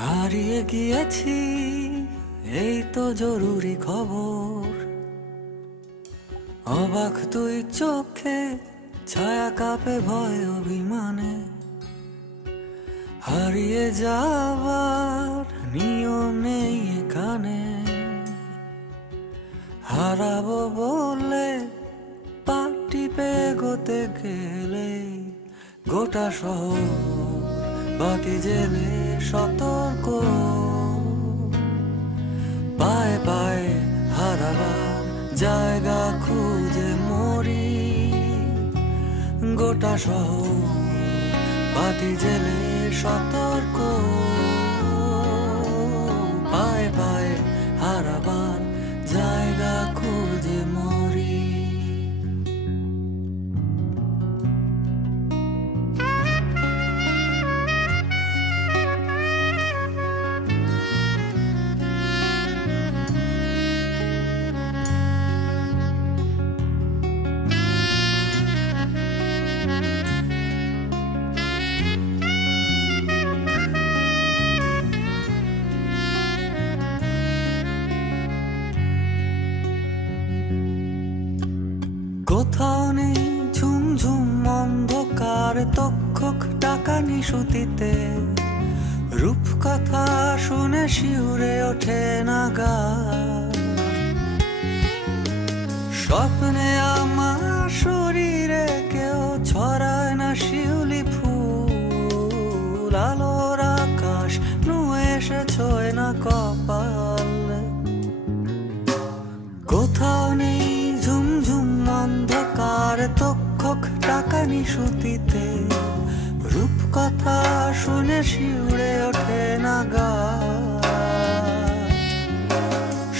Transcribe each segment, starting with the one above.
হারিয়ে গিয়েছি, এই তো জরুরি খবর। অবাক তুই চোখে, ছায়া কাঁপে ভয় অভিমানে। হারিয়ে যাবার নিয়ম নেই এখানে। হারাবো বলে পাটি পে গোতে গেলে গোটা শহর বাতি জেলে সতর্ক। পায়ে পায়ে হারাবার জায়গা খুঁজে মরি। গোটা শহর বাতি জেলে সতর্ক। পায়ে পায়ে হারাবার জায়গা খুঁজে মরি। কোথাও নেই ঝুমঝুম অন্ধকার, তক্ষক টাকা নিশুতিতে। রূপকথা শুনে শিউরে ওঠে না গা। স্বপ্নে আমার শরীরে কেউ ছড়ায় না শিউলি ফুল। আলোর আকাশ নুয়ে এসে ছোঁয় না কপাল। কোথাও নেই ঝুমঝুম অন্ধকার, তক্ষক টাকা নিশুতিতে। রূপকথা শুনে শিউরে ওঠে না গা।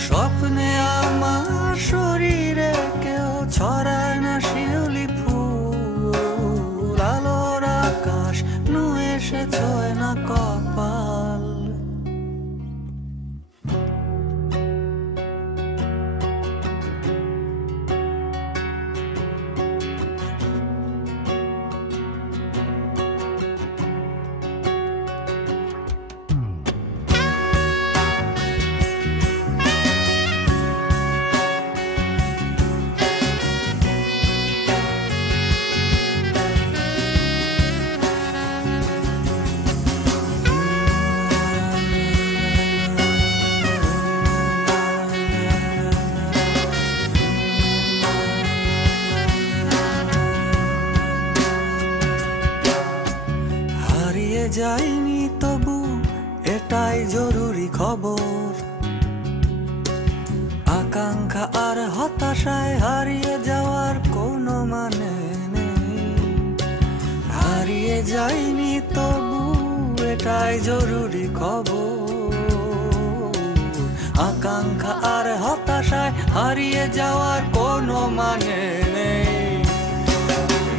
স্বপ্নে আমার শরীরে কেউ ছড়ায় না শিউলি ফুল। আলোর আকাশ নুয়ে এসে ছোঁয় না কপাল। যাইনি তবু এটাই জরুরি খবর। আকাঙ্ক্ষা আর হতাশায় হারিয়ে যাওয়ার কোনো মানে নেই। হারিয়ে যাইনি তবু এটাই জরুরি খবর। আকাঙ্ক্ষা আর হতাশায় হারিয়ে যাওয়ার কোনো মানে নেই।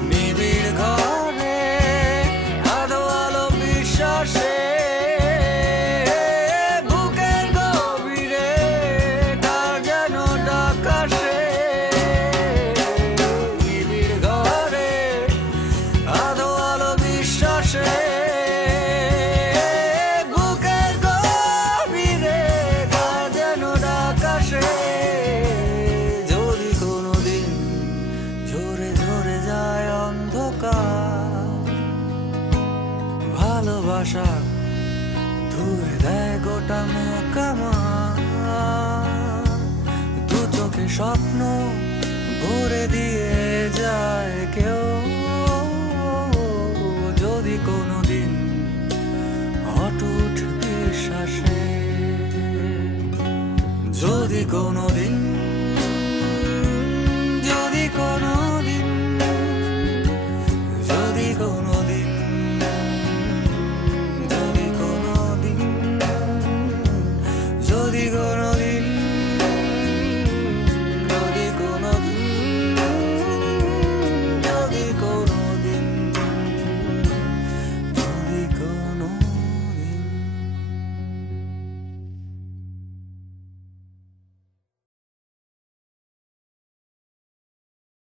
নিবিড় ঘরে বুকের গভীরে কার যেন ডাক আসে। নিবিড় ঘরে আধো আলো বিশ্বাসে। বুকের গভীরে কার যেন ডাক আসে। যদি কোনোদিন ঝরে ঝরে যায় অন্ধকার, ভালোবাসা ধুয়ে দেয় গোটা মুখ আমার। দু চোখে স্বপ্ন ভরে দিয়ে যায় কেউ। যদি কোনোদিন অটুট বিশ্বাসে, যদি কোনোদিন